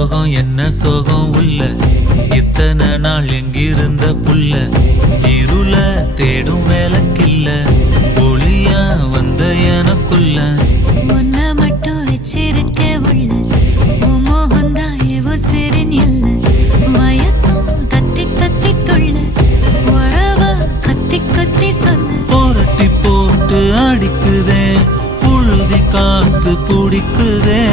சோகம் என்ன சோகம் உள்ள இத்தனை நாள் எங்கிருந்த புல்ல இருள தேடும் வேலைக்கில்ல ஒளியா வந்த எனக்குள்ள உன்னை மட்டும் வச்சிருக்க உள்ள உன் மோகந்தான் எவோ சிறின் எல்ல வயசும் கத்தி கத்தி கொள்ள உறவ கத்தி கத்தி சொல்ல போரட்டி போட்டு அடிக்குதே புழுதி காத்து பிடிக்குதே